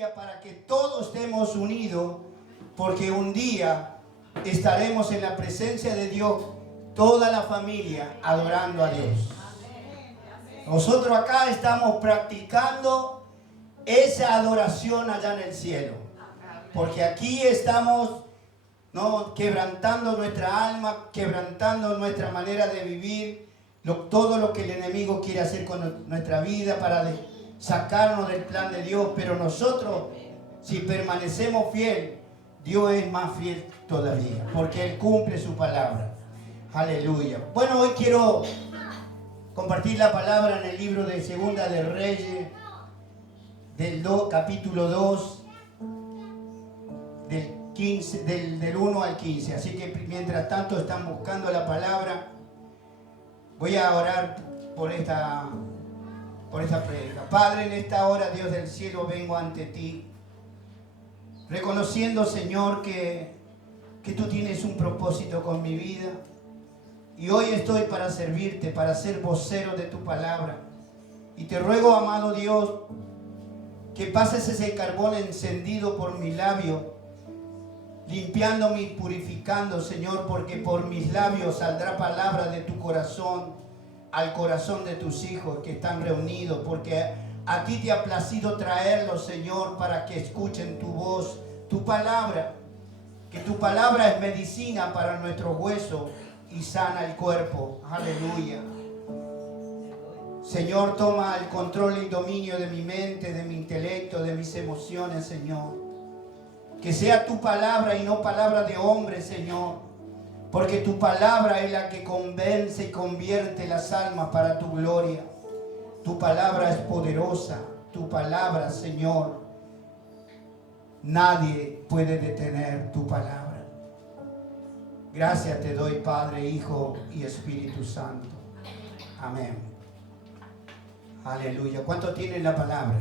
familia para que todos estemos unidos, porque un día estaremos en la presencia de Dios, toda la familia adorando a Dios. Nosotros acá estamos practicando esa adoración allá en el cielo, porque aquí estamos, ¿no?, quebrantando nuestra alma, quebrantando nuestra manera de vivir, todo lo que el enemigo quiere hacer con nuestra vida para sacarnos del plan de Dios. Pero nosotros, si permanecemos fiel, Dios es más fiel todavía, porque Él cumple su palabra. Aleluya. Bueno, hoy quiero compartir la palabra en el libro de Segunda de Reyes, capítulo 2, del 1 al 15. Así que mientras tanto están buscando la palabra, voy a orar por esta predica. Padre, en esta hora, Dios del cielo, vengo ante ti, reconociendo, Señor, que tú tienes un propósito con mi vida. Y hoy estoy para servirte, para ser vocero de tu palabra. Y te ruego, amado Dios, que pases ese carbón encendido por mi labio, limpiándome y purificando, Señor, porque por mis labios saldrá palabra de tu corazón al corazón de tus hijos que están reunidos, porque a ti te ha placido traerlos, Señor, para que escuchen tu voz, tu palabra, que tu palabra es medicina para nuestros huesos y sana el cuerpo. Aleluya. Señor, toma el control y dominio de mi mente, de mi intelecto, de mis emociones, Señor. Que sea tu palabra y no palabra de hombre, Señor, porque tu palabra es la que convence y convierte las almas para tu gloria. Tu palabra es poderosa, tu palabra, Señor, nadie puede detener tu palabra. Gracias te doy, Padre, Hijo y Espíritu Santo. Amén. Aleluya. ¿Cuántos tienen la palabra?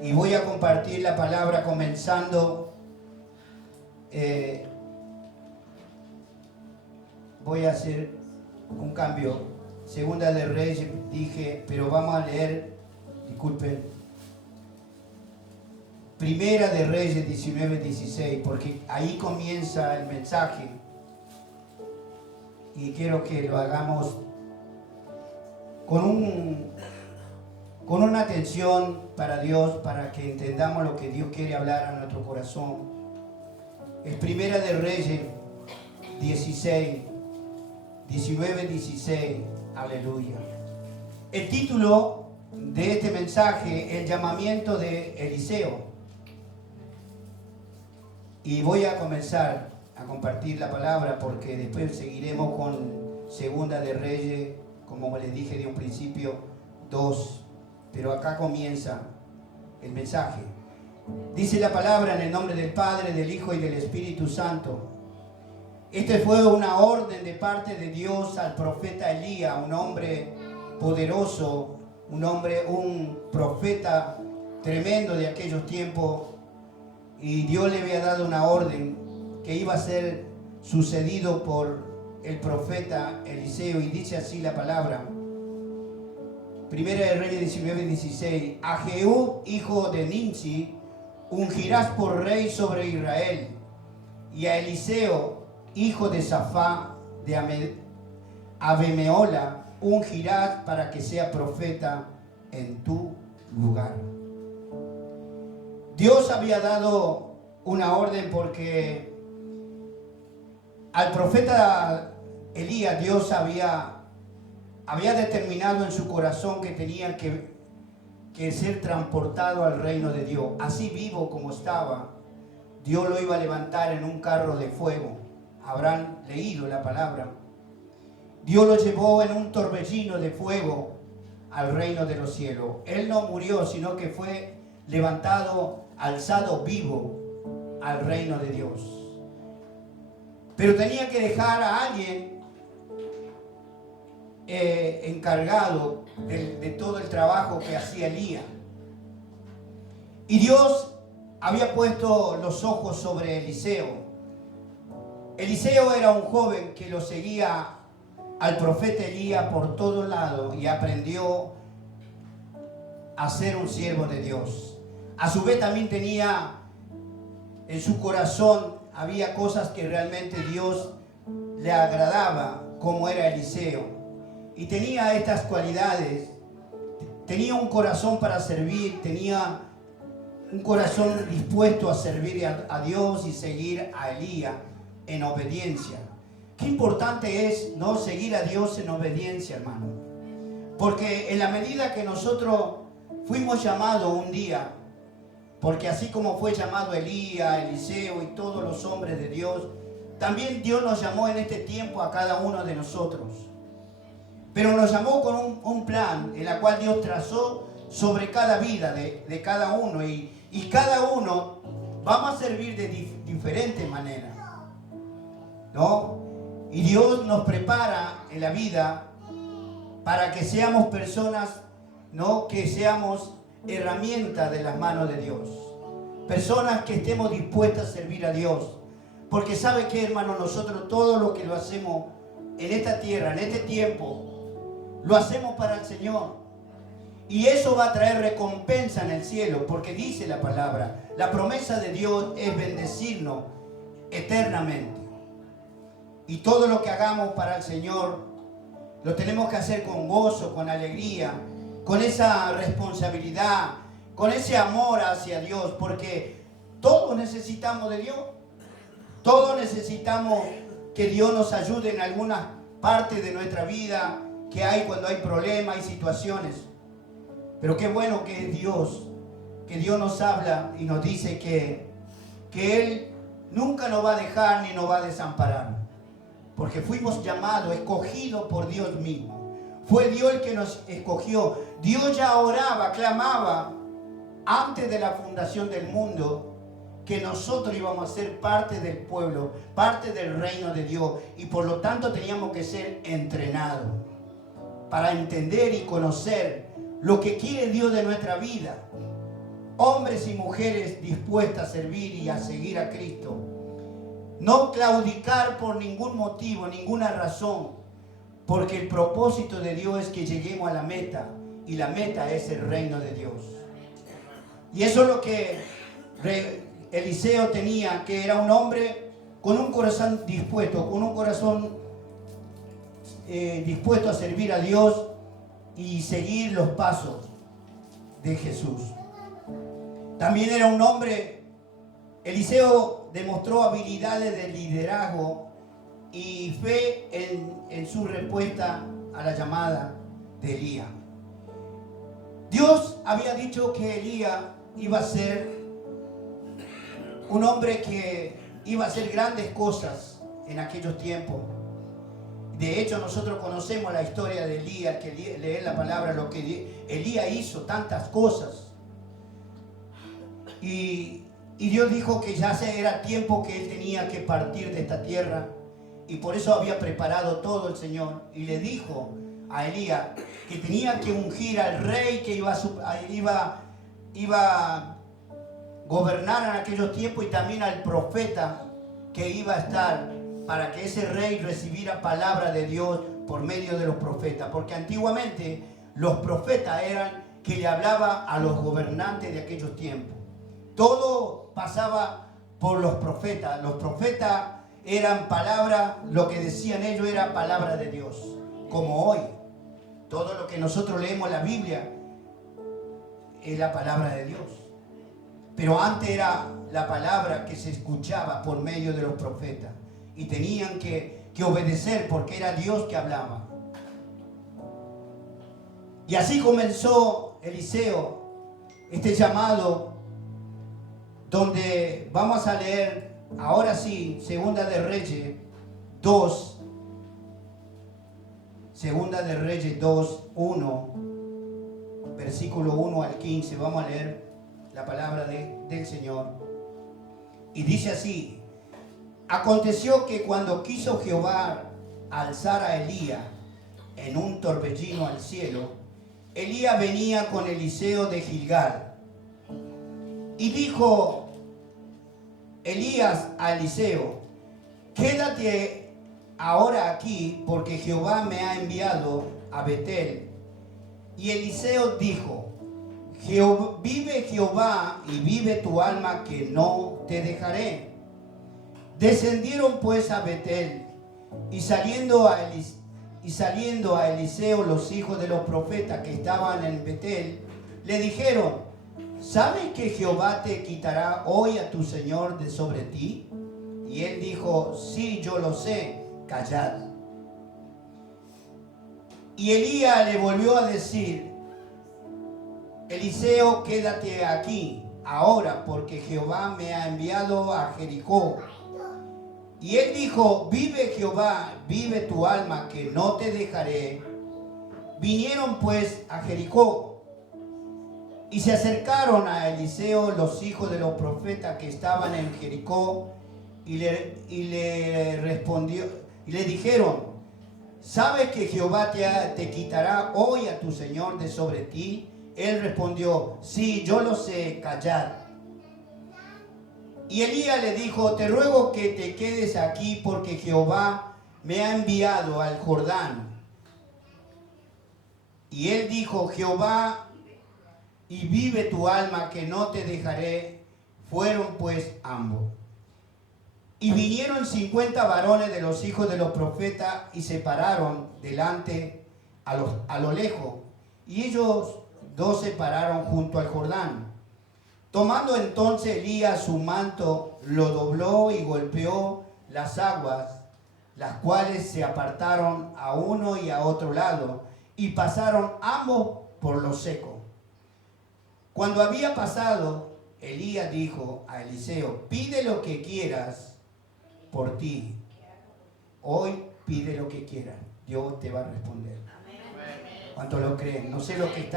Y voy a compartir la palabra comenzando. Voy a hacer un cambio. Segunda de Reyes dije, pero vamos a leer, disculpen, Primera de Reyes 19:16, porque ahí comienza el mensaje. Y quiero que lo hagamos con una atención para Dios, para que entendamos lo que Dios quiere hablar a nuestro corazón. Es Primera de Reyes 19:16. Aleluya. El título de este mensaje, el llamamiento de Eliseo. Y voy a comenzar a compartir la palabra, porque después seguiremos con Segunda de Reyes, como les dije de un principio, 2. Pero acá comienza el mensaje. Dice la palabra en el nombre del Padre, del Hijo y del Espíritu Santo. Este fue una orden de parte de Dios al profeta Elías, un hombre poderoso, un profeta tremendo de aquellos tiempos. Y Dios le había dado una orden que iba a ser sucedido por el profeta Eliseo. Y dice así la palabra. Primera de Reyes 19:16. A Jehú, hijo de Nimsi, ungirás por rey sobre Israel. Y a Eliseo, hijo de Safá, de Abemeola, ungirás para que sea profeta en tu lugar. Dios había dado una orden, porque al profeta Elías Dios había determinado en su corazón que tenía que ser transportado al reino de Dios. Así vivo como estaba, Dios lo iba a levantar en un carro de fuego. Habrán leído la palabra. Dios lo llevó en un torbellino de fuego al reino de los cielos. Él no murió, sino que fue levantado, alzado vivo al reino de Dios. Pero tenía que dejar a alguien encargado de todo el trabajo que hacía Elías. Y Dios había puesto los ojos sobre Eliseo. Eliseo era un joven que lo seguía al profeta Elías por todos lados y aprendió a ser un siervo de Dios. a su vez también tenía en su corazón, había cosas que realmente Dios le agradaba, como era Eliseo. Y tenía estas cualidades, tenía un corazón para servir, tenía un corazón dispuesto a servir a Dios y seguir a Elías en obediencia. Qué importante es no seguir a Dios en obediencia, hermano. Porque en la medida que nosotros fuimos llamados un día, porque así como fue llamado Elías, Eliseo y todos los hombres de Dios, también Dios nos llamó en este tiempo a cada uno de nosotros. Pero nos llamó con un plan en el cual Dios trazó sobre cada vida de cada uno. Y cada uno vamos a servir de diferentes maneras, ¿no? Y Dios nos prepara en la vida para que seamos personas, ¿no? Que seamos herramientas de las manos de Dios. Personas que estemos dispuestas a servir a Dios. Porque ¿sabe qué, hermano? Nosotros todo lo que lo hacemos en esta tierra, en este tiempo, lo hacemos para el Señor. Y eso va a traer recompensa en el cielo, porque dice la palabra, la promesa de Dios es bendecirnos eternamente. Y todo lo que hagamos para el Señor, lo tenemos que hacer con gozo, con alegría, con esa responsabilidad, con ese amor hacia Dios, porque todos necesitamos de Dios. Todos necesitamos que Dios nos ayude en algunas partes de nuestra vida que hay cuando hay problemas y situaciones. Pero qué bueno que es Dios, que Dios nos habla y nos dice que Él nunca nos va a dejar ni nos va a desamparar. Porque fuimos llamados, escogidos por Dios mismo. Fue Dios el que nos escogió. Dios ya oraba, clamaba antes de la fundación del mundo que nosotros íbamos a ser parte del pueblo, parte del reino de Dios. Y por lo tanto teníamos que ser entrenados para entender y conocer lo que quiere Dios de nuestra vida. Hombres y mujeres dispuestas a servir y a seguir a Cristo. No claudicar por ningún motivo, ninguna razón. Porque el propósito de Dios es que lleguemos a la meta. Y la meta es el reino de Dios. Y eso es lo que Eliseo tenía, que era un hombre con un corazón dispuesto, con un corazón dispuesto a servir a Dios y seguir los pasos de Jesús. También era un hombre, Eliseo demostró habilidades de liderazgo y fe en su respuesta a la llamada de Elías. Dios había dicho que Elías iba a ser un hombre que iba a hacer grandes cosas en aquellos tiempos. De hecho, nosotros conocemos la historia de Elías, que leer la palabra, lo que Elías hizo, tantas cosas. Y Dios dijo que ya era tiempo que él tenía que partir de esta tierra. Y por eso había preparado todo el Señor. Y le dijo a Elías que tenía que ungir al rey que iba a gobernar en aquellos tiempos, y también al profeta que iba a estar, para que ese rey recibiera palabra de Dios por medio de los profetas. Porque antiguamente los profetas eran que le hablaba a los gobernantes de aquellos tiempos. Todo pasaba por los profetas. Los profetas eran palabra, lo que decían ellos era palabra de Dios. Como hoy, todo lo que nosotros leemos en la Biblia es la palabra de Dios. Pero antes era la palabra que se escuchaba por medio de los profetas. Y tenían que obedecer porque era Dios que hablaba. Y así comenzó Eliseo, este llamado, donde vamos a leer, ahora sí, Segunda de Reyes 2, Segunda de Reyes 2, 1, versículo 1 al 15, vamos a leer la palabra del Señor. Y dice así: aconteció que cuando quiso Jehová alzar a Elías en un torbellino al cielo, Elías venía con Eliseo de Gilgal. Y dijo Elías a Eliseo: quédate ahora aquí, porque Jehová me ha enviado a Betel. Y Eliseo dijo: Vive Jehová y vive tu alma que no te dejaré. Descendieron pues a Betel y saliendo a Eliseo los hijos de los profetas que estaban en Betel, le dijeron: ¿sabes que Jehová te quitará hoy a tu señor de sobre ti? Y él dijo: sí, yo lo sé, callad. Y Elías le volvió a decir: Eliseo, quédate aquí ahora, porque Jehová me ha enviado a Jericó. Y él dijo: vive Jehová, vive tu alma, que no te dejaré. Vinieron pues a Jericó, y se acercaron a Eliseo los hijos de los profetas que estaban en Jericó, y le dijeron: ¿sabes que Jehová te quitará hoy a tu señor de sobre ti? Él respondió: sí, yo lo sé, callad. Y Elías le dijo: te ruego que te quedes aquí, porque Jehová me ha enviado al Jordán. Y él dijo: Jehová y vive tu alma, que no te dejaré. Fueron pues ambos. Y vinieron 50 varones de los hijos de los profetas y se pararon delante a lo lejos. Y ellos dos se pararon junto al Jordán. Tomando entonces Elías su manto, lo dobló y golpeó las aguas, las cuales se apartaron a uno y a otro lado, y pasaron ambos por lo seco. Cuando había pasado, Elías dijo a Eliseo: pide lo que quieras por ti. Hoy pide lo que quieras, Dios te va a responder. ¿Cuánto lo creen? No sé lo que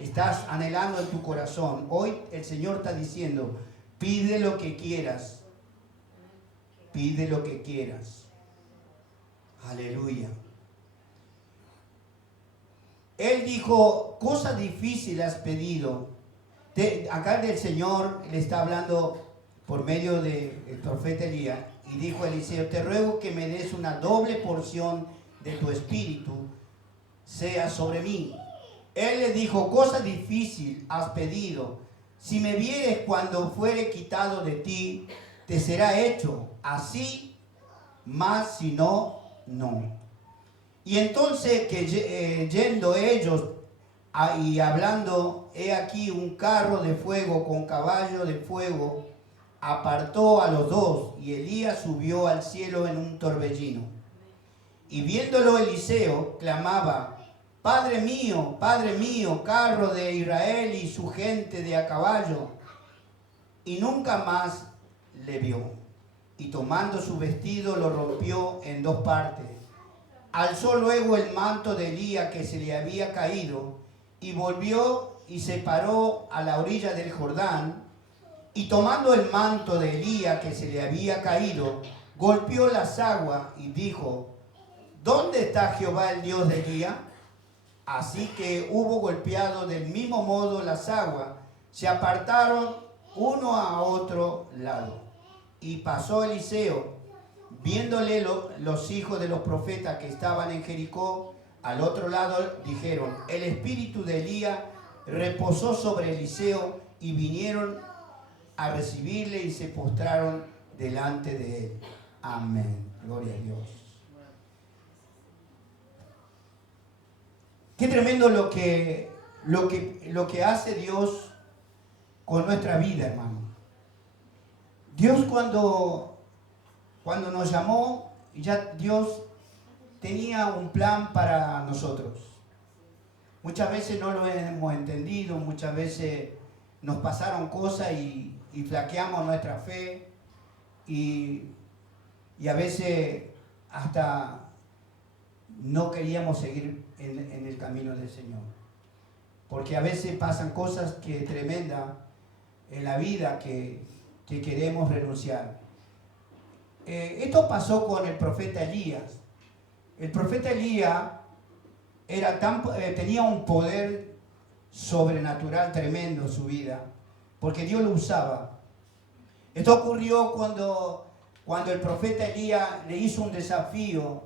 estás anhelando en tu corazón. Hoy el Señor está diciendo: pide lo que quieras. Pide lo que quieras. Aleluya. Él dijo: cosa difícil has pedido. Acá el Señor le está hablando por medio del profeta Elías, y dijo a Eliseo: te ruego que me des una doble porción de tu espíritu sea sobre mí. Él le dijo: cosa difícil has pedido. Si me vieres cuando fuere quitado de ti, te será hecho así, mas si no, no. Y entonces yendo ellos y hablando, he aquí un carro de fuego con caballo de fuego apartó a los dos, y Elías subió al cielo en un torbellino. Y viéndolo Eliseo, clamaba: Padre mío, carro de Israel y su gente de a caballo. Y nunca más le vio. Y tomando su vestido lo rompió en dos partes. Alzó luego el manto de Elías que se le había caído, y volvió y se paró a la orilla del Jordán. Y tomando el manto de Elías que se le había caído, golpeó las aguas y dijo: ¿dónde está Jehová el Dios de Elías? Así que hubo golpeado del mismo modo las aguas, se apartaron uno a otro lado. Y pasó Eliseo, viéndole los hijos de los profetas que estaban en Jericó, al otro lado, dijeron: el espíritu de Elías reposó sobre Eliseo, y vinieron a recibirle y se postraron delante de él. Amén. Gloria a Dios. Qué tremendo lo que hace Dios con nuestra vida, hermano. Dios cuando nos llamó, ya Dios tenía un plan para nosotros. Muchas veces no lo hemos entendido, muchas veces nos pasaron cosas y flaqueamos nuestra fe, y a veces hasta no queríamos seguir en el camino del Señor. Porque a veces pasan cosas tremendas en la vida que queremos renunciar. Esto pasó con el profeta Elías. El profeta Elías tenía un poder sobrenatural tremendo en su vida, porque Dios lo usaba. Esto ocurrió cuando el profeta Elías le hizo un desafío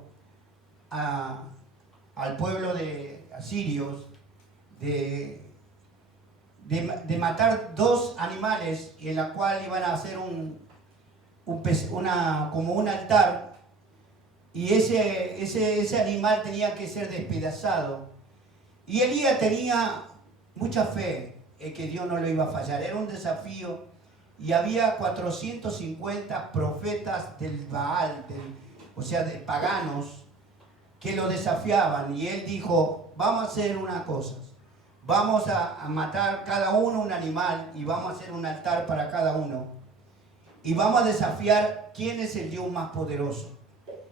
al pueblo de asirios de de matar dos animales en la cual iban a hacer como un altar, y ese animal tenía que ser despedazado. Y Elías tenía mucha fe en que Dios no lo iba a fallar. Era un desafío, y había 450 profetas del Baal, o sea, de paganos, que lo desafiaban. Y él dijo, vamos a hacer una cosa. Vamos a matar cada uno un animal y vamos a hacer un altar para cada uno. Y vamos a desafiar quién es el Dios más poderoso.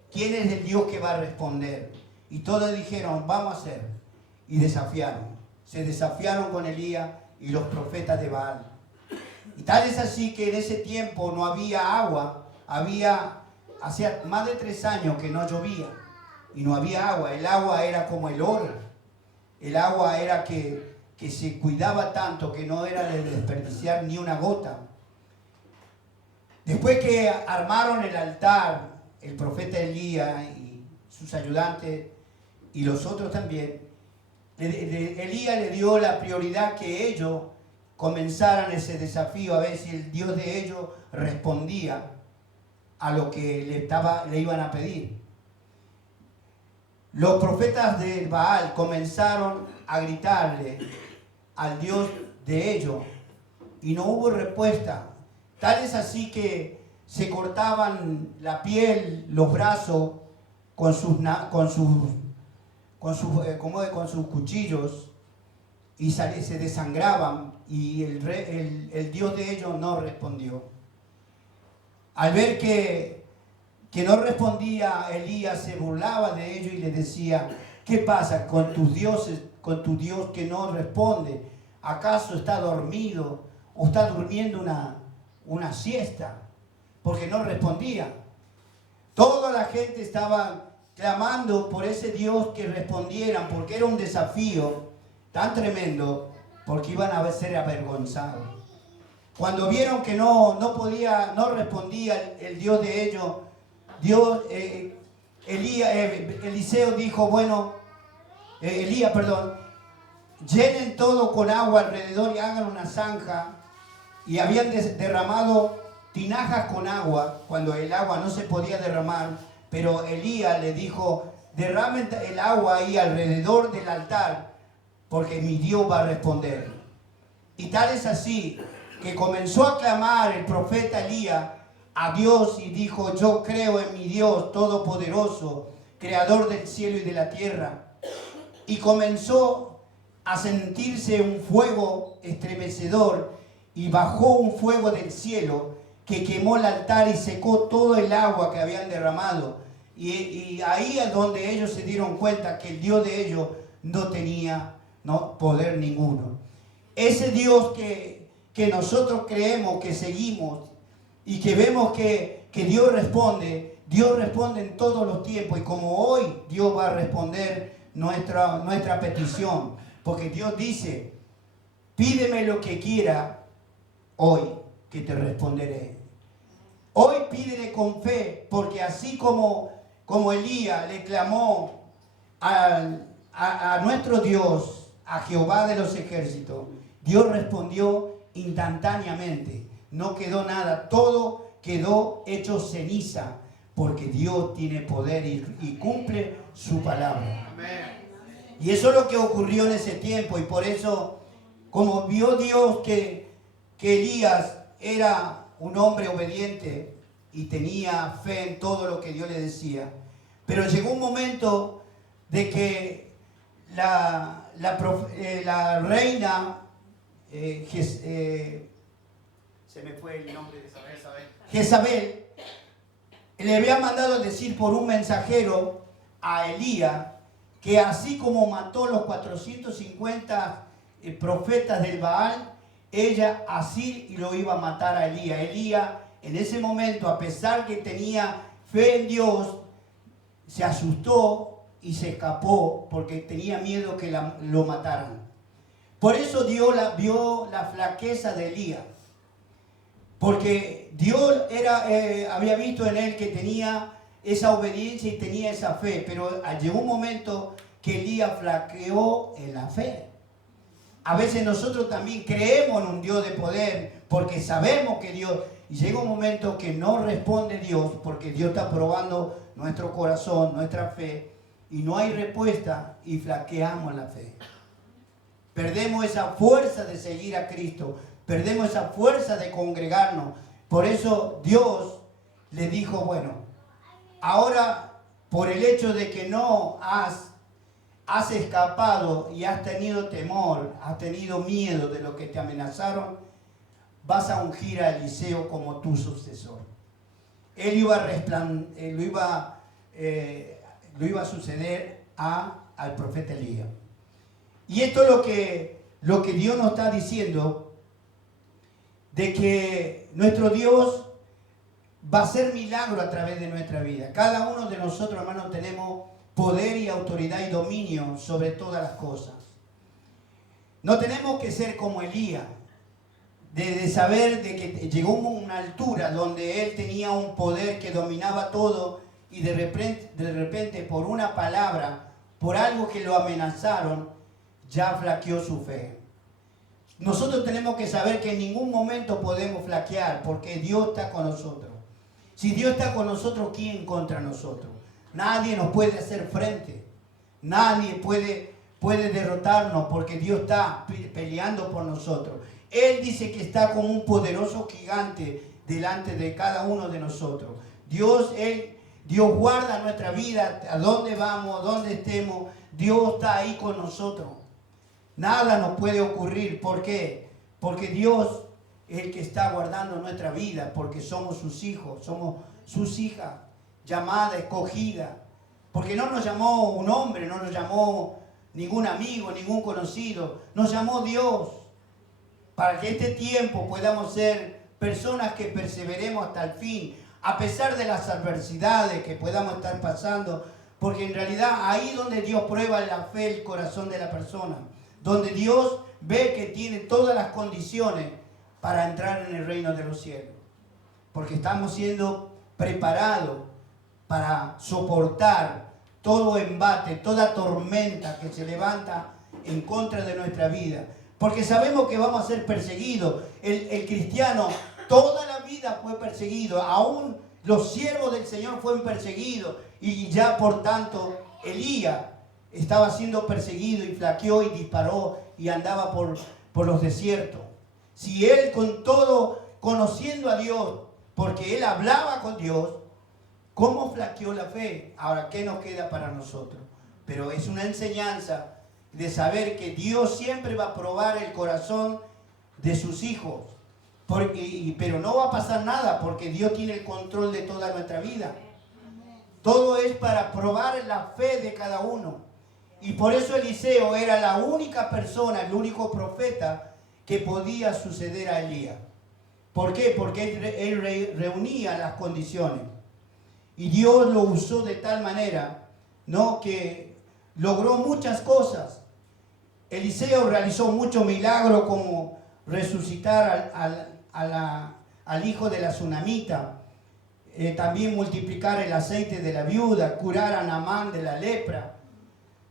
Quién es el Dios que va a responder. Y todos dijeron, vamos a hacer. Y desafiaron. Se desafiaron con Elías y los profetas de Baal. Y tal es así que en ese tiempo no había agua. Hacía más de 3 años que no llovía. Y no había agua. El agua era como el oro. El agua era que se cuidaba tanto que no era de desperdiciar ni una gota. Después que armaron el altar, el profeta Elías y sus ayudantes y los otros también, Elías le dio la prioridad que ellos comenzaran ese desafío a ver si el Dios de ellos respondía a lo que le iban a pedir. Los profetas de Baal comenzaron a gritarle al Dios de ellos y no hubo respuesta. Tal es así que se cortaban la piel, los brazos con sus cuchillos y se desangraban, y el Dios de ellos no respondió. Al ver que no respondía, Elías se burlaba de ellos y le decía, ¿qué pasa con tus dioses, con tu Dios que no responde? ¿Acaso está dormido o está durmiendo una siesta? Porque no respondía. Toda la gente estaba clamando por ese Dios que respondieran, porque era un desafío tan tremendo, porque iban a ser avergonzados. Cuando vieron que no respondía el Dios de ellos, Eliseo dijo, Elías, llenen todo con agua alrededor y hagan una zanja. Y habían derramado tinajas con agua, cuando el agua no se podía derramar, pero Elías le dijo, derramen el agua ahí alrededor del altar, porque mi Dios va a responder. Y tal es así, que comenzó a clamar el profeta Elías a Dios y dijo, yo creo en mi Dios todopoderoso, creador del cielo y de la tierra. Y comenzó a sentirse un fuego estremecedor, y bajó un fuego del cielo que quemó el altar y secó todo el agua que habían derramado. Y ahí es donde ellos se dieron cuenta que el Dios de ellos no tenía poder ninguno. Ese Dios que nosotros creemos, que seguimos y que vemos que Dios responde en todos los tiempos. Y como hoy Dios va a responder nuestra petición, porque Dios dice, pídeme lo que quiera hoy, que te responderé. Hoy pídele con fe, porque así como Elías le clamó a nuestro Dios, a Jehová de los ejércitos, Dios respondió instantáneamente. No quedó nada, todo quedó hecho ceniza, porque Dios tiene poder y cumple su palabra. Amén. Y eso es lo que ocurrió en ese tiempo, y por eso, como vio Dios que Elías era un hombre obediente y tenía fe en todo lo que Dios le decía, pero llegó un momento de que la reina se me fue el nombre de Jezabel, le había mandado decir por un mensajero a Elías que así como mató los 450 profetas del Baal, ella así lo iba a matar a Elías. Elías en ese momento, a pesar que tenía fe en Dios, se asustó y se escapó porque tenía miedo que lo mataran. Por eso Dios vio la flaqueza de Elías, porque Dios había visto en él que tenía esa obediencia y tenía esa fe, pero llegó un momento que Elías flaqueó en la fe. A veces nosotros también creemos en un Dios de poder porque sabemos que Dios... Y llega un momento que no responde Dios porque Dios está probando nuestro corazón, nuestra fe, y no hay respuesta y flaqueamos en la fe. Perdemos esa fuerza de seguir a Cristo, perdemos esa fuerza de congregarnos. Por eso Dios le dijo, bueno, ahora por el hecho de que no has escapado y has tenido temor, has tenido miedo de lo que te amenazaron, vas a ungir a Eliseo como tu sucesor. Él lo iba a suceder al profeta Elías. Y esto es lo que Dios nos está diciendo, de que nuestro Dios va a hacer milagro a través de nuestra vida. Cada uno de nosotros, hermanos, tenemos poder y autoridad y dominio sobre todas las cosas. No tenemos que ser como Elías, de saber de que llegó a una altura donde él tenía un poder que dominaba todo y de repente por una palabra, por algo que lo amenazaron, ya flaqueó su fe. Nosotros tenemos que saber que en ningún momento podemos flaquear porque Dios está con nosotros. Si Dios está con nosotros, ¿quién contra nosotros? Nadie nos puede hacer frente. Nadie puede derrotarnos porque Dios está peleando por nosotros. Él dice que está como un poderoso gigante delante de cada uno de nosotros. Dios guarda nuestra vida, a dónde vamos, a dónde estemos. Dios está ahí con nosotros. Nada nos puede ocurrir. ¿Por qué? Porque Dios es el que está guardando nuestra vida, porque somos sus hijos, somos sus hijas, llamada, escogida. Porque no nos llamó un hombre, no nos llamó ningún amigo, ningún conocido. Nos llamó Dios. Para que este tiempo podamos ser personas que perseveremos hasta el fin, a pesar de las adversidades que podamos estar pasando, porque en realidad ahí donde Dios prueba la fe, el corazón de la persona, donde Dios ve que tiene todas las condiciones para entrar en el reino de los cielos, porque estamos siendo preparados para soportar todo embate, toda tormenta que se levanta en contra de nuestra vida. Porque sabemos que vamos a ser perseguidos. El cristiano toda la vida fue perseguido. Aún los siervos del Señor fueron perseguidos. Y ya por tanto Elías estaba siendo perseguido y flaqueó y disparó y andaba por los desiertos. Si él con todo, conociendo a Dios, porque él hablaba con Dios, ¿cómo flaqueó la fe? Ahora, ¿qué nos queda para nosotros? Pero es una enseñanza de saber que Dios siempre va a probar el corazón de sus hijos. Pero no va a pasar nada porque Dios tiene el control de toda nuestra vida. Todo es para probar la fe de cada uno. Y por eso Eliseo era la única persona, el único profeta que podía suceder a Elías. ¿Por qué? Porque él reunía las condiciones. Y Dios lo usó de tal manera, ¿no?, que logró muchas cosas. Eliseo realizó muchos milagros como resucitar al hijo de la tsunamita, también multiplicar el aceite de la viuda, curar a Naamán de la lepra.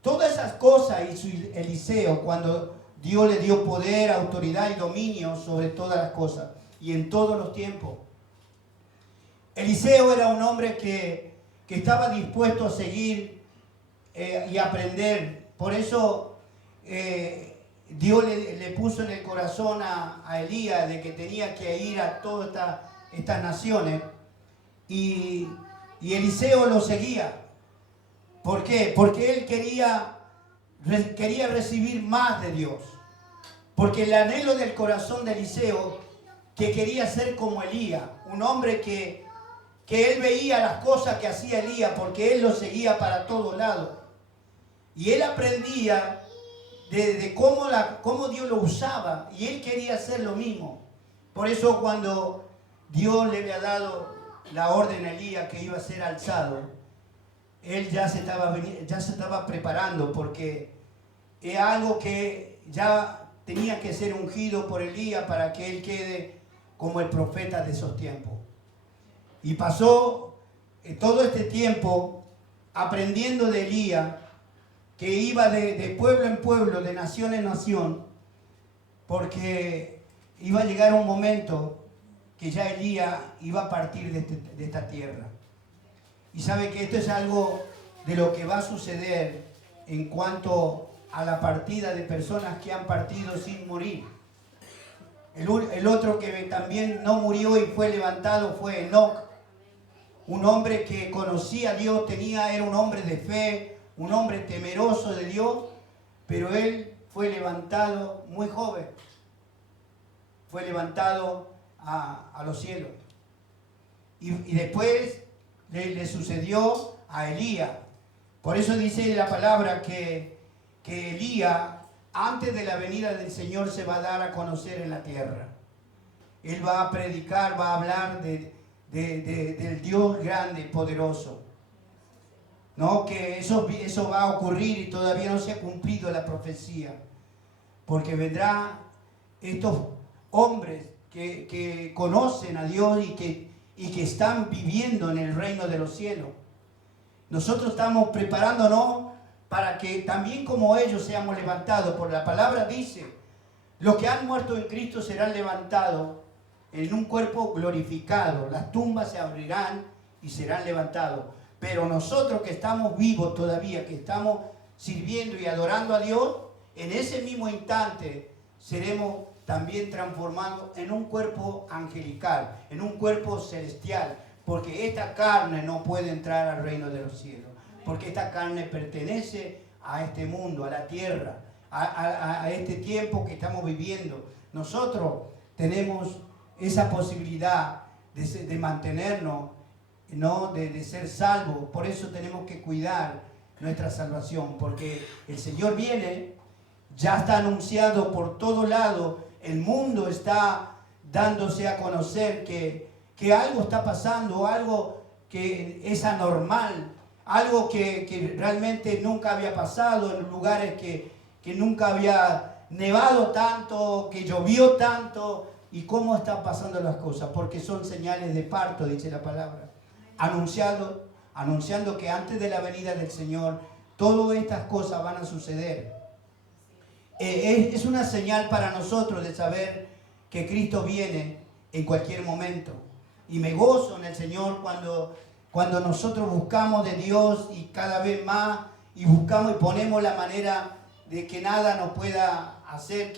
Todas esas cosas hizo Eliseo cuando Dios le dio poder, autoridad y dominio sobre todas las cosas y en todos los tiempos. Eliseo era un hombre que estaba dispuesto a seguir y aprender. Por eso Dios le puso en el corazón a Elías de que tenía que ir a todas estas naciones. Y Eliseo lo seguía. ¿Por qué? Porque él quería recibir más de Dios. Porque el anhelo del corazón de Eliseo, que quería ser como Elías, un hombre que él veía las cosas que hacía Elías, porque él lo seguía para todos lados. Y él aprendía de cómo Dios lo usaba, y él quería hacer lo mismo. Por eso cuando Dios le había dado la orden a Elías que iba a ser alzado, él ya se estaba preparando, porque es algo que ya tenía que ser ungido por Elías para que él quede como el profeta de esos tiempos. Y pasó todo este tiempo aprendiendo de Elías, que iba de pueblo en pueblo, de nación en nación, porque iba a llegar un momento que ya Elías iba a partir de esta tierra. Y sabe que esto es algo de lo que va a suceder en cuanto a la partida de personas que han partido sin morir. El otro que también no murió y fue levantado fue Enoc, un hombre que conocía a Dios, era un hombre de fe, un hombre temeroso de Dios, pero él fue levantado muy joven, fue levantado a los cielos. Y después le sucedió a Elías. Por eso dice la palabra que Elías, antes de la venida del Señor, se va a dar a conocer en la tierra. Él va a predicar, va a hablar del Dios grande y poderoso. No, que eso va a ocurrir y todavía no se ha cumplido la profecía. Porque vendrán estos hombres que conocen a Dios y que están viviendo en el reino de los cielos. Nosotros estamos preparándonos para que también como ellos seamos levantados. Por la palabra dice, los que han muerto en Cristo serán levantados en un cuerpo glorificado. Las tumbas se abrirán y serán levantados. Pero nosotros que estamos vivos todavía, que estamos sirviendo y adorando a Dios, en ese mismo instante seremos también transformados en un cuerpo angelical, en un cuerpo celestial, porque esta carne no puede entrar al reino de los cielos, porque esta carne pertenece a este mundo, a la tierra, a este tiempo que estamos viviendo. Nosotros tenemos esa posibilidad de mantenernos, ¿no? de ser salvos. Por eso tenemos que cuidar nuestra salvación, porque el Señor viene, ya está anunciado por todo lado. El mundo está dándose a conocer que algo está pasando, algo que es anormal, algo que realmente nunca había pasado, en lugares que nunca había nevado tanto, que llovió tanto. ¿Y cómo están pasando las cosas? Porque son señales de parto, dice la palabra. Anunciando que antes de la venida del Señor, todas estas cosas van a suceder. Es una señal para nosotros de saber que Cristo viene en cualquier momento. Y me gozo en el Señor cuando nosotros buscamos de Dios y cada vez más, y buscamos y ponemos la manera de que nada nos pueda hacer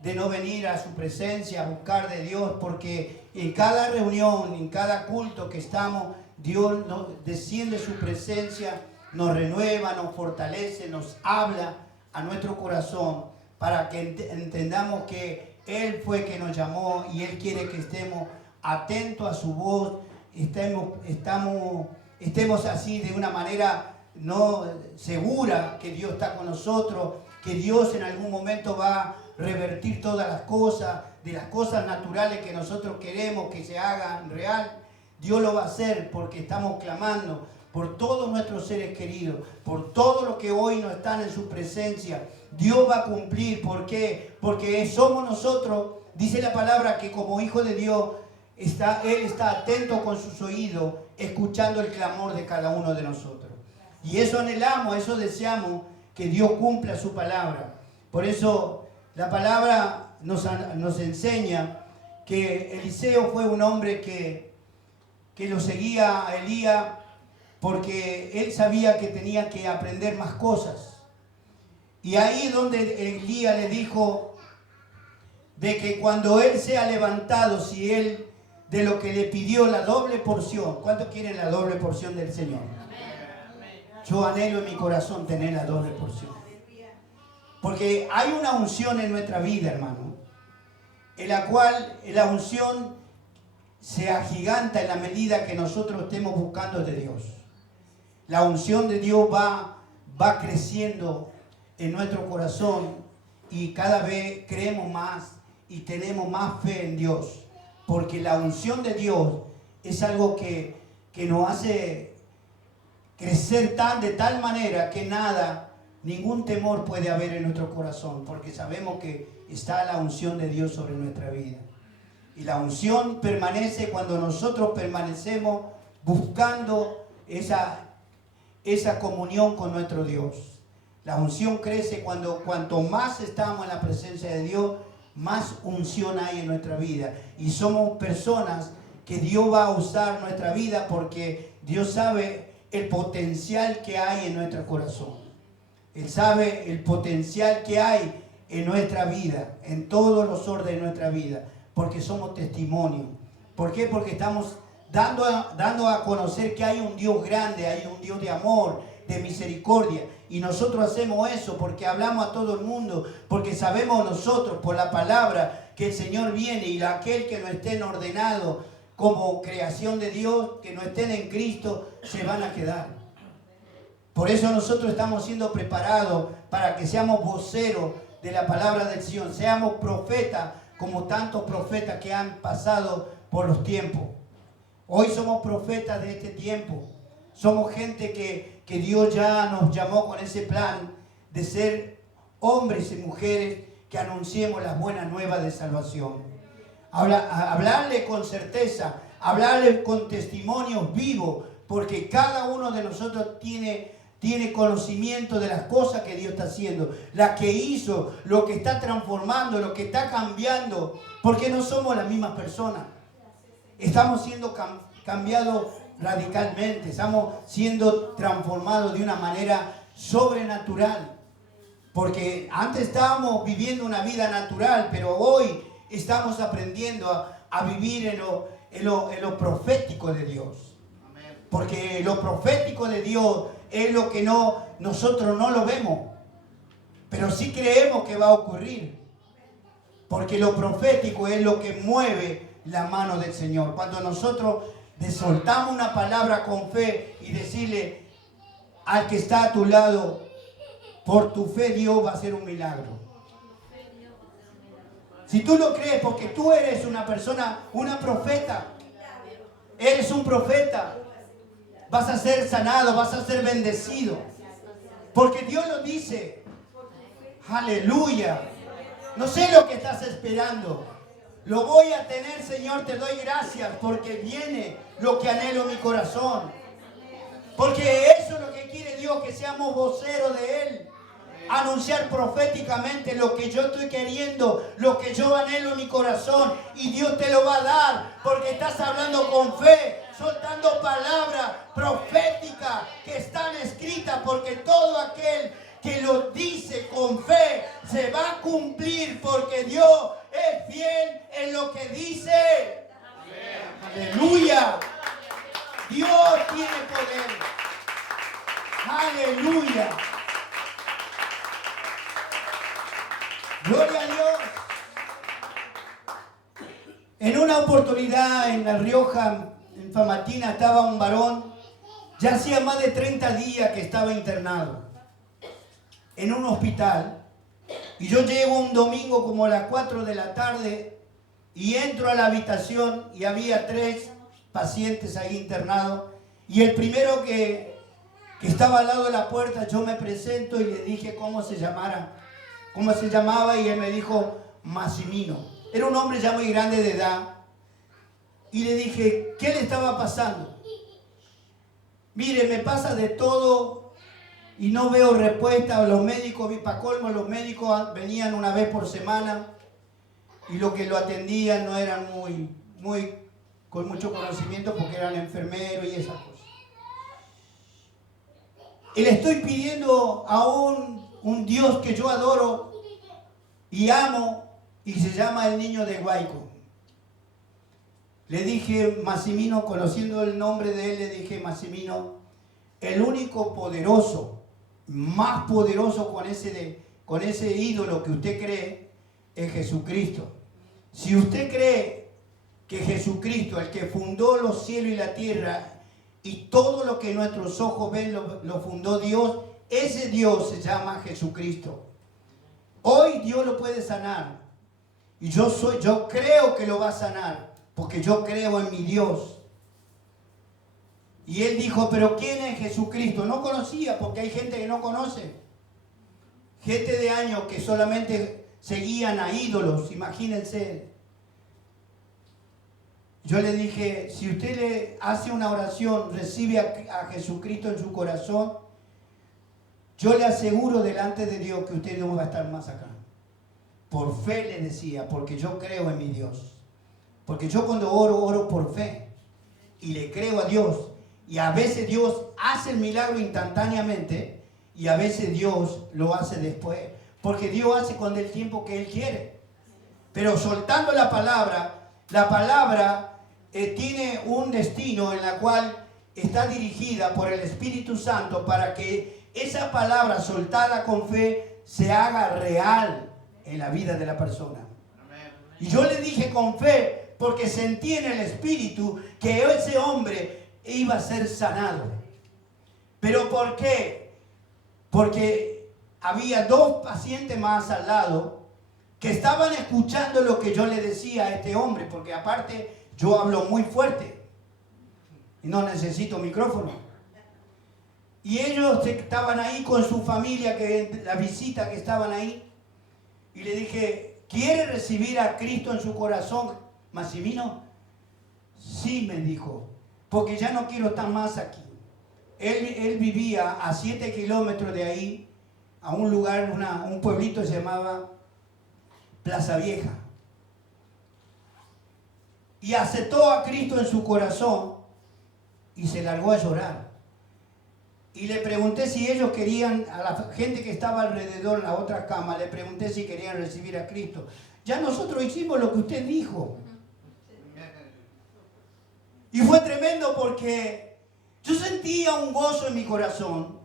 de no venir a su presencia, a buscar de Dios, porque en cada reunión, en cada culto que estamos, Dios desciende su presencia, nos renueva, nos fortalece, nos habla a nuestro corazón para que entendamos que Él fue que nos llamó y Él quiere que estemos atentos a su voz, estemos así de una manera no segura que Dios está con nosotros, que Dios en algún momento va a revertir todas las cosas, de las cosas naturales que nosotros queremos que se hagan real. Dios lo va a hacer porque estamos clamando por todos nuestros seres queridos, por todos los que hoy no están en su presencia. Dios va a cumplir. ¿Por qué? Porque somos nosotros, dice la palabra, que como hijo de Dios, Él está atento con sus oídos, escuchando el clamor de cada uno de nosotros. Y eso anhelamos, eso deseamos, que Dios cumpla su palabra. Por eso la palabra nos enseña que Eliseo fue un hombre que lo seguía a Elías porque él sabía que tenía que aprender más cosas. Y ahí es donde Elías le dijo de que cuando él sea levantado, si él de lo que le pidió la doble porción, ¿cuántos quieren la doble porción del Señor? Yo anhelo en mi corazón tener la doble porción. Porque hay una unción en nuestra vida, hermano, en la cual la unción se agiganta en la medida que nosotros estemos buscando de Dios. La unción de Dios va creciendo en nuestro corazón y cada vez creemos más y tenemos más fe en Dios. Porque la unción de Dios es algo que nos hace crecer de tal manera que ningún temor puede haber en nuestro corazón, porque sabemos que está la unción de Dios sobre nuestra vida. Y la unción permanece cuando nosotros permanecemos buscando esa comunión con nuestro Dios. La unción crece cuanto más estamos en la presencia de Dios, más unción hay en nuestra vida. Y somos personas que Dios va a usar nuestra vida porque Dios sabe el potencial que hay en nuestro corazón. Él sabe el potencial que hay en nuestra vida, en todos los órdenes de nuestra vida, porque somos testimonio. ¿Por qué? Porque estamos dando a conocer que hay un Dios grande, hay un Dios de amor, de misericordia. Y nosotros hacemos eso porque hablamos a todo el mundo, porque sabemos nosotros por la palabra que el Señor viene y aquel que no estén ordenado como creación de Dios, que no estén en Cristo, se van a quedar. Por eso nosotros estamos siendo preparados para que seamos voceros de la palabra del Señor, seamos profetas como tantos profetas que han pasado por los tiempos. Hoy somos profetas de este tiempo. Somos gente que Dios ya nos llamó con ese plan de ser hombres y mujeres que anunciemos las buenas nuevas de salvación. Hablarle con certeza, hablarle con testimonios vivos, porque cada uno de nosotros tiene conocimiento de las cosas que Dios está haciendo, la que hizo, lo que está transformando, lo que está cambiando, porque no somos las mismas personas. Estamos siendo cambiados radicalmente, estamos siendo transformados de una manera sobrenatural, porque antes estábamos viviendo una vida natural, pero hoy estamos aprendiendo a vivir en lo profético de Dios, porque lo profético de Dios es lo que nosotros no lo vemos, pero sí creemos que va a ocurrir, porque lo profético es lo que mueve la mano del Señor. Cuando nosotros soltamos una palabra con fe y decirle al que está a tu lado, por tu fe Dios va a hacer un milagro. Si tú lo crees, porque tú eres una persona, una profeta, eres un profeta, vas a ser sanado, vas a ser bendecido, porque Dios lo dice. Aleluya. No sé lo que estás esperando. Lo voy a tener, Señor, te doy gracias porque viene lo que anhelo en mi corazón. Porque eso es lo que quiere Dios, que seamos voceros de Él. Anunciar proféticamente lo que yo estoy queriendo, lo que yo anhelo en mi corazón. Y Dios te lo va a dar porque estás hablando con fe, soltando palabras proféticas que están escritas, porque todo aquel que lo dice con fe se va a cumplir, porque Dios es fiel en lo que dice. Amén. Aleluya. Dios tiene poder. Aleluya. Gloria a Dios. En una oportunidad en La Rioja, en Famatina, estaba un varón, ya hacía más de 30 días que estaba internado en un hospital. Y yo llego un domingo como a las 4 de la tarde y entro a la habitación y había 3 pacientes ahí internados. Y el primero que estaba al lado de la puerta, yo me presento y le dije cómo se llamaba, y él me dijo Massimino. Era un hombre ya muy grande de edad. Y le dije, ¿qué le estaba pasando? Mire, me pasa de todo y no veo respuesta. Los médicos, para colmo, los médicos venían una vez por semana y los que lo atendían no eran con mucho conocimiento porque eran enfermeros y esas cosas. Y le estoy pidiendo a un Dios que yo adoro y amo, y se llama el Niño de Guayco. Le dije, Massimino, conociendo el nombre de él, le dije, Massimino, el único poderoso, más poderoso con ese ídolo que usted cree, es Jesucristo. Si usted cree que Jesucristo, el que fundó los cielos y la tierra, y todo lo que nuestros ojos ven lo fundó Dios, ese Dios se llama Jesucristo. Hoy Dios lo puede sanar. Y yo creo que lo va a sanar, porque yo creo en mi Dios. Y él dijo, pero ¿quién es Jesucristo? No conocía, porque hay gente que no conoce. Gente de años que solamente seguían a ídolos, imagínense. Yo le dije, si usted le hace una oración, recibe a Jesucristo en su corazón, yo le aseguro delante de Dios que usted no va a estar más acá. por fe le decía, porque yo creo en mi Dios. Porque yo cuando oro, oro por fe. Y le creo a Dios. Y a veces Dios hace el milagro instantáneamente. Y a veces Dios lo hace después. Porque Dios hace con el tiempo que Él quiere. Pero soltando la palabra tiene un destino en la cual está dirigida por el Espíritu Santo para que esa palabra soltada con fe se haga real en la vida de la persona. Y yo le dije con fe porque sentí en el Espíritu que ese hombre iba a ser sanado. ¿Pero por qué? Porque había 2 pacientes más al lado que estaban escuchando lo que yo le decía a este hombre, porque aparte yo hablo muy fuerte y no necesito micrófono. Y ellos estaban ahí con su familia, que la visita que estaban ahí, y le dije, ¿quiere recibir a Cristo en su corazón, Massimino? Sí, me dijo, porque ya no quiero estar más aquí. Él vivía a 7 kilómetros de ahí, a un lugar, un pueblito que se llamaba Plaza Vieja. Y aceptó a Cristo en su corazón y se largó a llorar. Y le pregunté si ellos querían, a la gente que estaba alrededor en la otra cama, le pregunté si querían recibir a Cristo. Ya nosotros hicimos lo que usted dijo. Y fue tremendo porque yo sentía un gozo en mi corazón.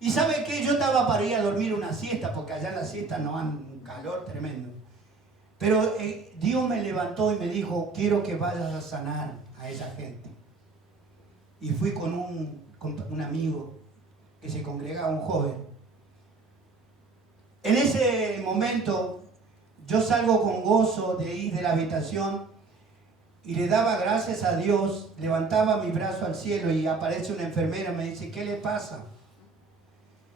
Y ¿sabe qué? Yo estaba para ir a dormir una siesta, porque allá en la siesta no hay un calor tremendo. Pero Dios me levantó y me dijo, quiero que vayas a sanar a esa gente. Y fui con un amigo que se congregaba, un joven. En ese momento yo salgo con gozo de ir de la habitación y le daba gracias a Dios, levantaba mi brazo al cielo y aparece una enfermera y me dice, ¿qué le pasa?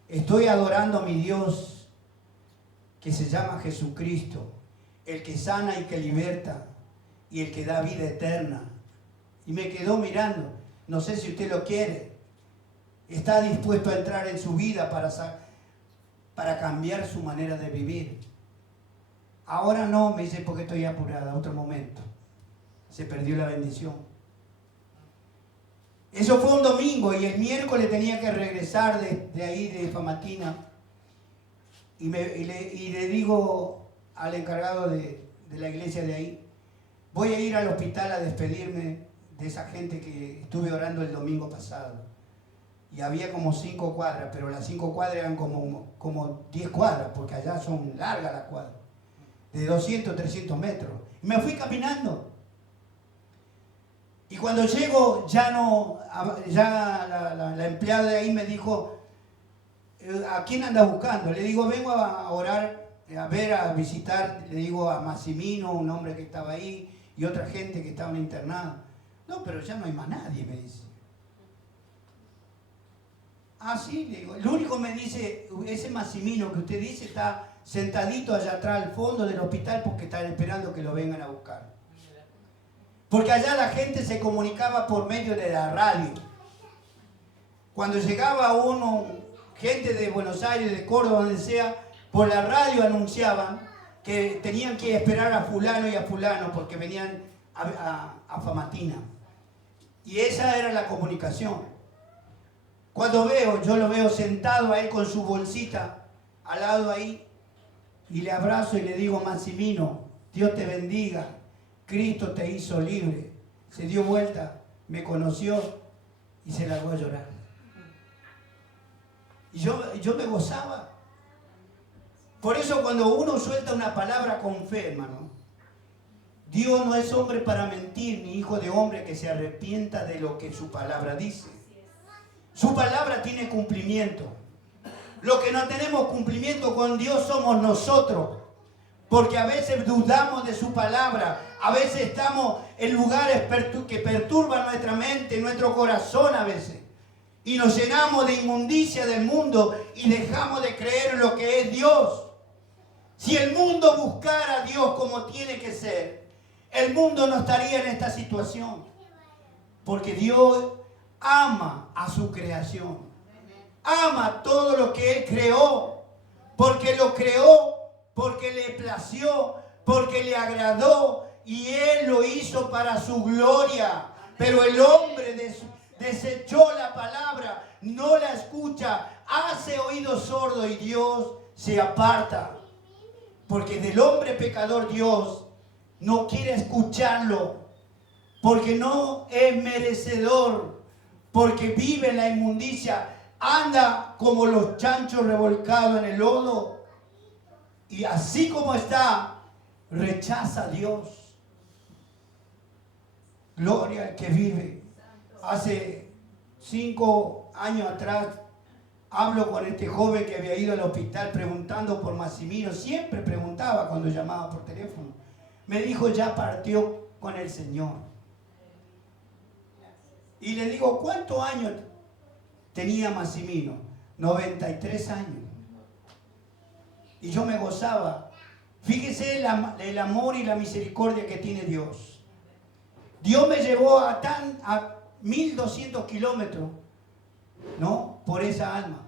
Estoy adorando a mi Dios que se llama Jesucristo, el que sana y que liberta y el que da vida eterna. Y me quedó mirando, no sé si usted lo quiere, está dispuesto a entrar en su vida para cambiar su manera de vivir. Ahora no, me dice, porque estoy apurada, otro momento. Se perdió la bendición. Eso fue un domingo y el miércoles tenía que regresar de ahí, de Famatina. Y le digo al encargado de la iglesia de ahí, voy a ir al hospital a despedirme de esa gente que estuve orando el domingo pasado. Y había como 5 cuadras, pero las 5 cuadras eran como 10 cuadras, porque allá son largas las cuadras, de 200, 300 metros. Y me fui caminando. Y cuando llego, la empleada de ahí me dijo, ¿a quién andas buscando? Le digo, vengo a orar, a visitar, le digo a Massimino, un hombre que estaba ahí, y otra gente que estaban internados. No, pero ya no hay más nadie, me dice. Ah, sí, le digo. El único me dice, ese Massimino que usted dice está sentadito allá atrás al fondo del hospital porque están esperando que lo vengan a buscar. Porque allá la gente se comunicaba por medio de la radio. Cuando llegaba gente de Buenos Aires, de Córdoba, donde sea, por la radio anunciaban que tenían que esperar a fulano y a fulano porque venían a Famatina. Y esa era la comunicación. Cuando yo lo veo sentado a él con su bolsita al lado ahí, y le abrazo y le digo, Massimino, Dios te bendiga. Cristo te hizo libre. Se dio vuelta, me conoció y se largó a llorar. Y yo me gozaba. Por eso cuando uno suelta una palabra con fe, hermano, Dios no es hombre para mentir, ni hijo de hombre que se arrepienta de lo que su palabra dice. Su palabra tiene cumplimiento. Lo que no tenemos cumplimiento con Dios somos nosotros. Porque a veces dudamos de su palabra. A veces estamos en lugares que perturban nuestra mente, nuestro corazón a veces. Y nos llenamos de inmundicia del mundo y dejamos de creer en lo que es Dios. Si el mundo buscara a Dios como tiene que ser, el mundo no estaría en esta situación. Porque Dios ama a su creación. Ama todo lo que Él creó. Porque lo creó porque le plació, porque le agradó y Él lo hizo para su gloria. Pero el hombre desechó la palabra, no la escucha, hace oído sordo y Dios se aparta. Porque del hombre pecador Dios no quiere escucharlo, porque no es merecedor, porque vive en la inmundicia, anda como los chanchos revolcados en el lodo y así como está, rechaza a Dios. Gloria al que vive. Hace 5 años atrás hablo con este joven que había ido al hospital preguntando por Massimino. Siempre preguntaba cuando llamaba por teléfono. Me dijo, ya partió con el Señor. Y le digo, ¿cuántos años tenía Massimino? 93 años. Y yo me gozaba. Fíjese el amor y la misericordia que tiene Dios. Dios me llevó a 1200 kilómetros, ¿no? Por esa alma.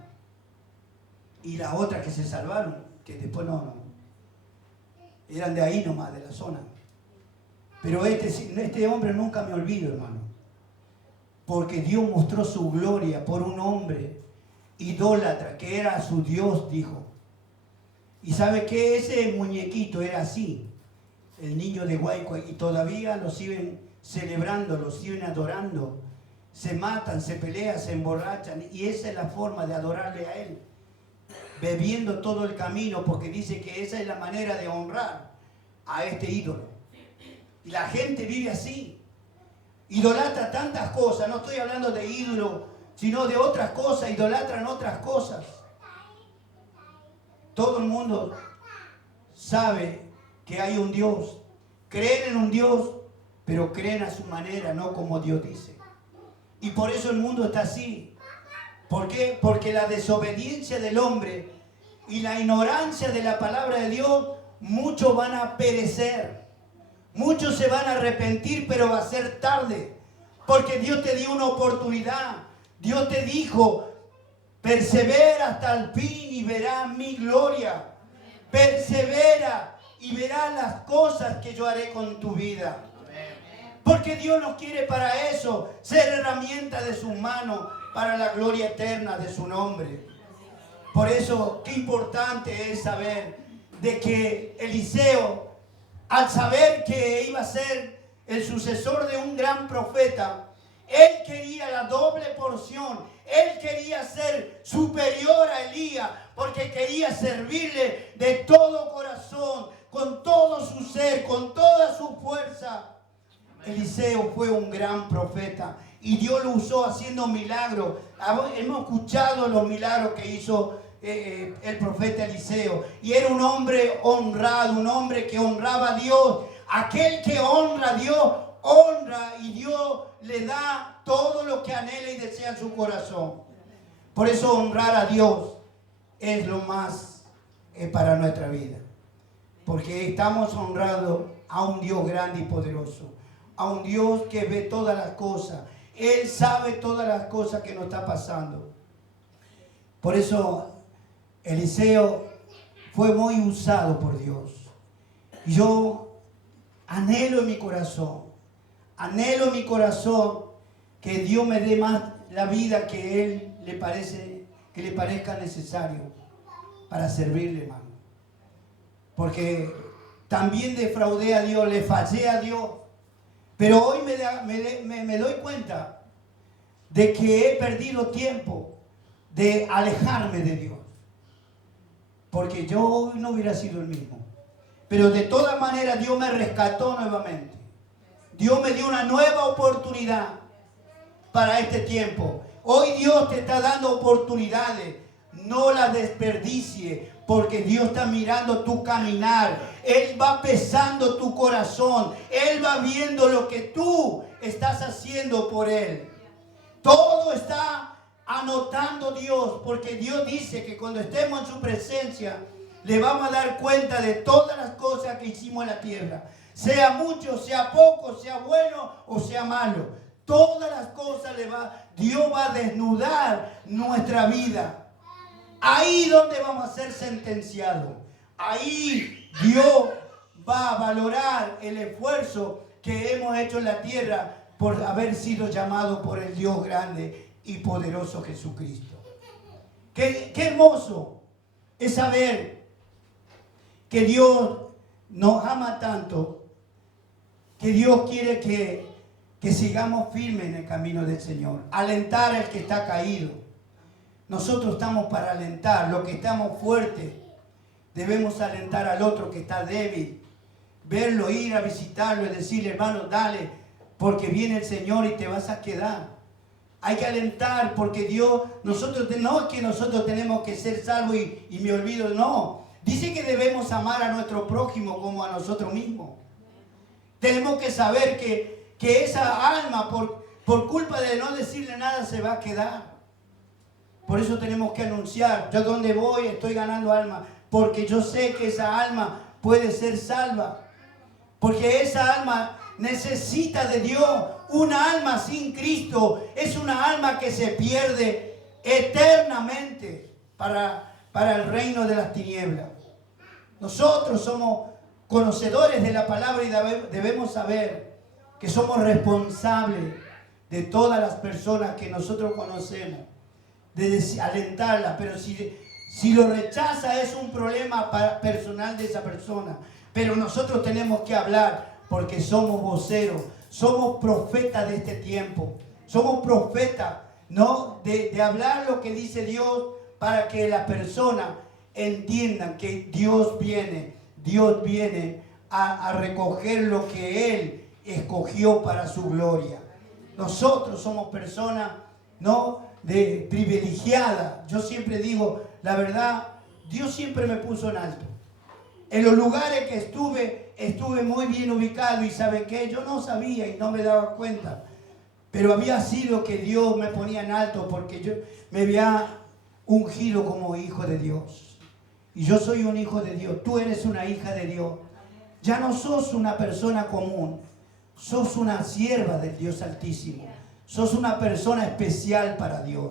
Y las otras que se salvaron, que después no. Eran de ahí nomás, de la zona. Pero este hombre nunca me olvido, hermano. Porque Dios mostró su gloria por un hombre idólatra, que era su Dios, dijo. Y sabe que ese muñequito era así, el niño de Guayco, y todavía lo siguen celebrando, lo siguen adorando. Se matan, se pelean, se emborrachan, y esa es la forma de adorarle a Él. Bebiendo todo el camino, porque dice que esa es la manera de honrar a este ídolo. Y la gente vive así. Idolatra tantas cosas, no estoy hablando de ídolo, sino de otras cosas, idolatran otras cosas. Todo el mundo sabe que hay un Dios, creen en un Dios, pero creen a su manera, no como Dios dice. Y por eso el mundo está así. ¿Por qué? Porque la desobediencia del hombre y la ignorancia de la palabra de Dios, muchos van a perecer. Muchos se van a arrepentir, pero va a ser tarde. Porque Dios te dio una oportunidad. Dios te dijo, persevera hasta el fin y verás mi gloria. Persevera y verás las cosas que yo haré con tu vida. Porque Dios nos quiere para eso, ser herramienta de sus manos para la gloria eterna de su nombre. Por eso, qué importante es saber de que Eliseo, al saber que iba a ser el sucesor de un gran profeta, él quería la doble porción. Él quería ser superior a Elías, porque quería servirle de todo corazón, con todo su ser, con toda su fuerza. Eliseo fue un gran profeta y Dios lo usó haciendo milagros. Hemos escuchado los milagros que hizo el profeta Eliseo, y era un hombre honrado, un hombre que honraba a Dios. Aquel que honra a Dios, honra, y Dios le da todo lo que anhela y desea en su corazón. Por eso honrar a Dios es lo más para nuestra vida, porque estamos honrando a un Dios grande y poderoso, a un Dios que ve todas las cosas. Él sabe todas las cosas que nos está pasando. Por eso Eliseo fue muy usado por Dios. Y yo anhelo en mi corazón que Dios me dé más la vida que Él le parezca necesario para servirle, hermano. Porque también defraudé a Dios, le fallé a Dios. Pero hoy me doy cuenta de que he perdido tiempo de alejarme de Dios. Porque yo hoy no hubiera sido el mismo. Pero de todas maneras Dios me rescató nuevamente. Dios me dio una nueva oportunidad para este tiempo. Hoy Dios te está dando oportunidades. No las desperdicie, porque Dios está mirando tu caminar. Él va pesando tu corazón. Él va viendo lo que tú estás haciendo por Él. Todo está anotando Dios, porque Dios dice que cuando estemos en su presencia le vamos a dar cuenta de todas las cosas que hicimos en la tierra. Sea mucho, sea poco, sea bueno o sea malo. Todas las cosas Dios va a desnudar nuestra vida. Ahí donde vamos a ser sentenciados. ahí Dios va a valorar el esfuerzo que hemos hecho en la tierra por haber sido llamados por el Dios grande y poderoso Jesucristo. Qué hermoso es saber que Dios nos ama tanto, que Dios quiere que sigamos firmes en el camino del Señor. Alentar al que está caído. Nosotros estamos para alentar. Los que estamos fuertes, debemos alentar al otro que está débil. Verlo, ir a visitarlo y decirle, hermano, dale, porque viene el Señor y te vas a quedar. Hay que alentar porque Dios, no es que nosotros tenemos que ser salvos y me olvido, no. Dice que debemos amar a nuestro prójimo como a nosotros mismos. Tenemos que saber que esa alma, por culpa de no decirle nada, se va a quedar. Por eso tenemos que anunciar, yo donde voy estoy ganando alma, porque yo sé que esa alma puede ser salva. Porque esa alma necesita de Dios. Una alma sin Cristo es una alma que se pierde eternamente para el reino de las tinieblas. Nosotros somos conocedores de la palabra y debemos saber que somos responsables de todas las personas que nosotros conocemos, de alentarlas, pero si lo rechaza es un problema personal de esa persona. Pero nosotros tenemos que hablar porque somos voceros, somos profetas de este tiempo, somos profetas, ¿no? De hablar lo que dice Dios para que las personas entiendan que Dios viene a recoger lo que Él escogió para su gloria. Nosotros somos personas, ¿no?, privilegiadas. Yo siempre digo, la verdad, Dios siempre me puso en alto. En los lugares que estuve muy bien ubicado y ¿sabe qué? Yo no sabía y no me daba cuenta. Pero había sido que Dios me ponía en alto porque yo me había ungido como hijo de Dios. Y yo soy un hijo de Dios. Tú eres una hija de Dios. Ya no sos una persona común. Sos una sierva del Dios Altísimo. Sos una persona especial para Dios.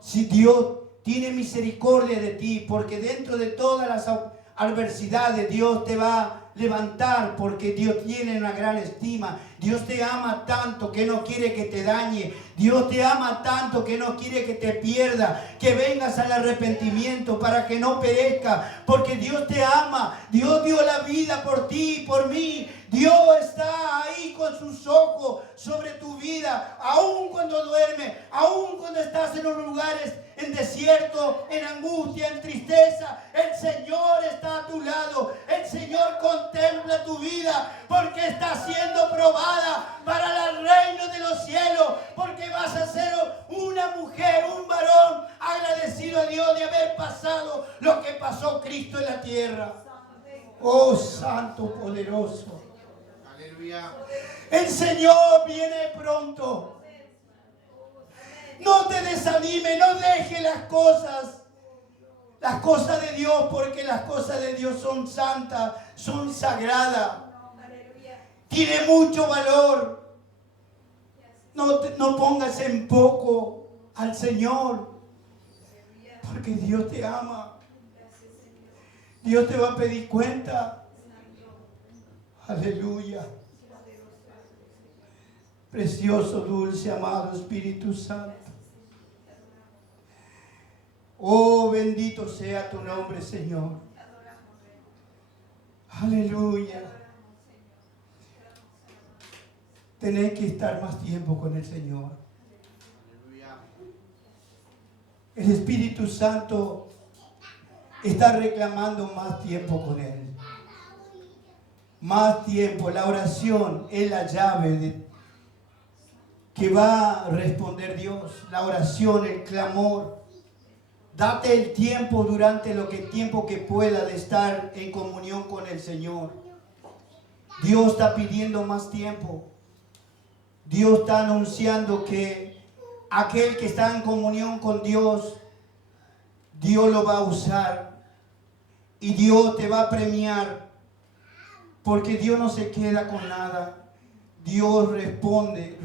Si Dios tiene misericordia de ti, porque dentro de todas las adversidades Dios te va a levantar, porque Dios tiene una gran estima. Dios te ama tanto que no quiere que te dañe. Dios te ama tanto que no quiere que te pierda, que vengas al arrepentimiento para que no perezca, porque Dios te ama. Dios dio la vida por ti y por mí. Dios está ahí con sus ojos sobre tu vida, aun cuando duermes, aun cuando estás en los lugares en desierto, en angustia, en tristeza. El Señor está a tu lado. El Señor contempla tu vida porque está siendo probada para el reino de los cielos, porque vas a ser una mujer, un varón agradecido a Dios de haber pasado lo que pasó Cristo en la tierra. Oh, Santo poderoso. Aleluya. El Señor viene pronto. No te desanime, no dejes las cosas de Dios, porque las cosas de Dios son santas, son sagradas. Tiene mucho valor. No pongas en poco al Señor, porque Dios te ama. Dios te va a pedir cuenta. Aleluya. Precioso, dulce, amado Espíritu Santo. Oh, bendito sea tu nombre, Señor. Aleluya. Tenés que estar más tiempo con el Señor. El Espíritu Santo está reclamando más tiempo con Él. Más tiempo. La oración es la llave que va a responder Dios. La oración, el clamor. Date el tiempo durante el tiempo que pueda de estar en comunión con el Señor. Dios está pidiendo más tiempo. Dios está anunciando que aquel que está en comunión con Dios, Dios lo va a usar y Dios te va a premiar, porque Dios no se queda con nada. Dios responde.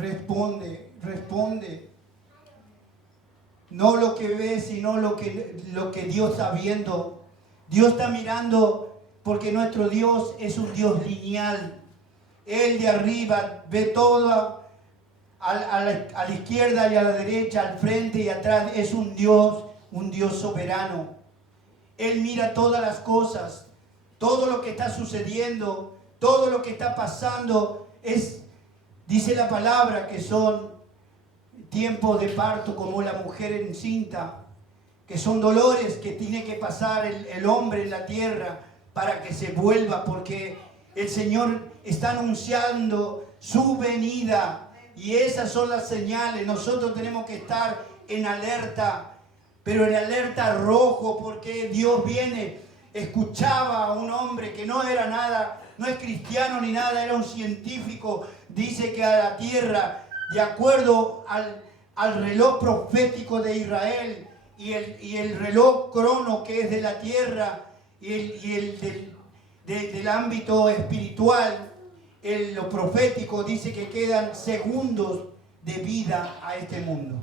No lo que ves, sino lo que Dios está viendo Dios está mirando porque nuestro Dios es un Dios lineal. Él de arriba ve todo a la izquierda y a la derecha, al frente y atrás. Es un Dios soberano. Él mira todas las cosas, todo lo que está sucediendo, todo lo que está pasando. Dice la palabra que son tiempos de parto como la mujer encinta, que son dolores que tiene que pasar el hombre en la tierra para que se vuelva, porque el Señor está anunciando su venida y esas son las señales. Nosotros tenemos que estar en alerta, pero en alerta rojo, porque Dios viene. Escuchaba a un hombre que no era nada, no es cristiano ni nada, era un científico. Dice que a la tierra, de acuerdo al reloj profético de Israel y el reloj crono que es de la tierra y el del ámbito espiritual, lo profético dice que quedan segundos de vida a este mundo.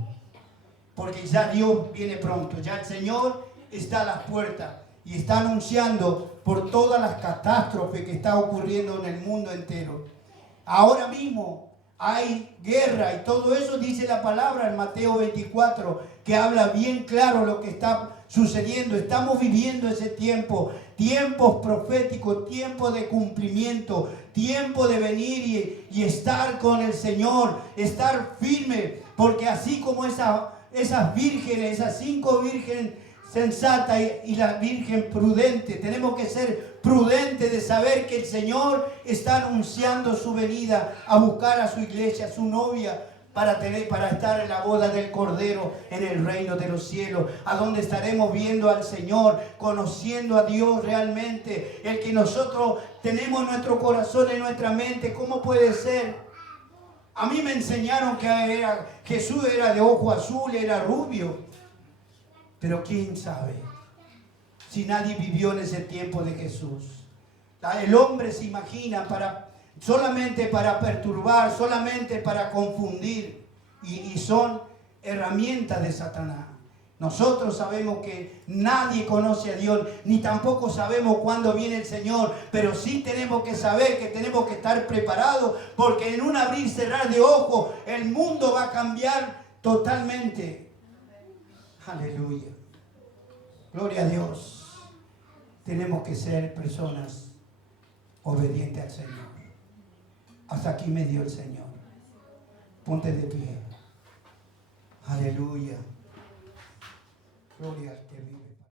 Porque ya Dios viene pronto, ya el Señor está a las puertas y está anunciando por todas las catástrofes que está ocurriendo en el mundo entero. Ahora mismo hay guerra y todo eso dice la palabra en Mateo 24, que habla bien claro lo que está sucediendo. Estamos viviendo ese tiempo, tiempos proféticos, tiempo de cumplimiento, tiempo de venir y estar con el Señor, estar firme, porque así como esas vírgenes, esas 5 vírgenes sensata y la virgen prudente, tenemos que ser prudentes de saber que el Señor está anunciando su venida a buscar a su iglesia, a su novia, para estar en la boda del Cordero en el reino de los cielos, a donde estaremos viendo al Señor, conociendo a Dios realmente, el que nosotros tenemos en nuestro corazón, en nuestra mente. ¿Cómo puede ser? A mí me enseñaron que Jesús era de ojo azul, era rubio. Pero quién sabe si nadie vivió en ese tiempo de Jesús. El hombre se imagina solamente para perturbar, solamente para confundir, y son herramientas de Satanás. Nosotros sabemos que nadie conoce a Dios, ni tampoco sabemos cuándo viene el Señor, pero sí tenemos que saber que tenemos que estar preparados, porque en un abrir y cerrar de ojos el mundo va a cambiar totalmente. Aleluya. Gloria a Dios. Tenemos que ser personas obedientes al Señor. Hasta aquí me dio el Señor. Ponte de pie. Aleluya. Gloria al que vive.